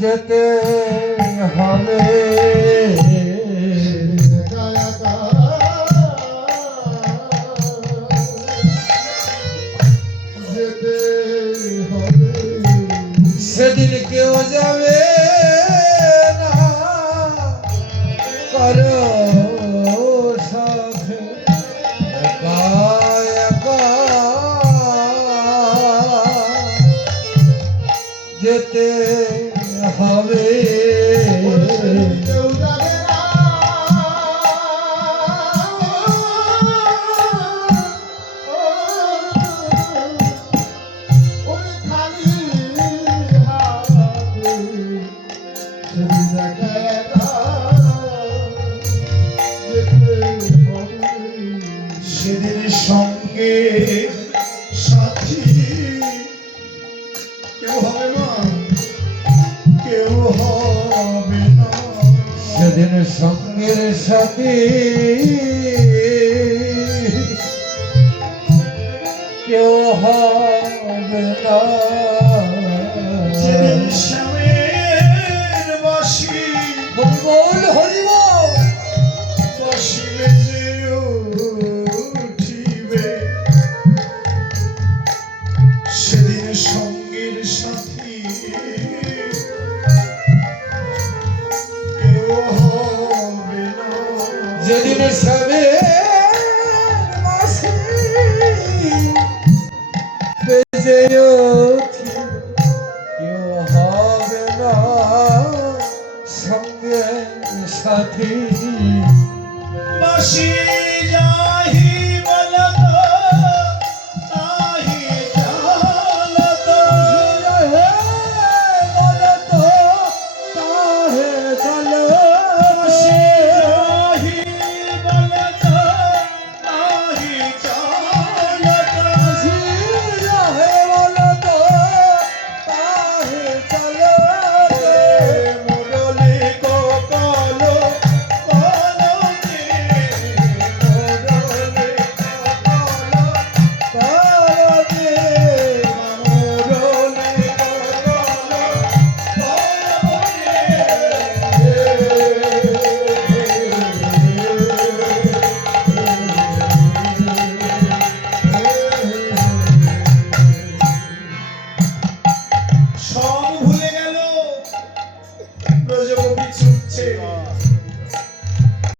যেতে হবে সেদিন কেউ যাবে না কারো সাথে একা একা যেতে হবে সেদিন সঙ্গে সাথী কেউ হবে না, কেউ হবে না। সেদিন সঙ্গের সাথী কেউ হবে না। সেদিন শ্যামের বাঁশি বল হরিবল বাঁশি বেজে উঠিবে। সেদিন সঙ্গের সাথী কেউ হবে না। যেদিন শ্যামের বাঁশি বেজে উঠিবে কেউ হবে না সঙ্গে সাথী বাঁশি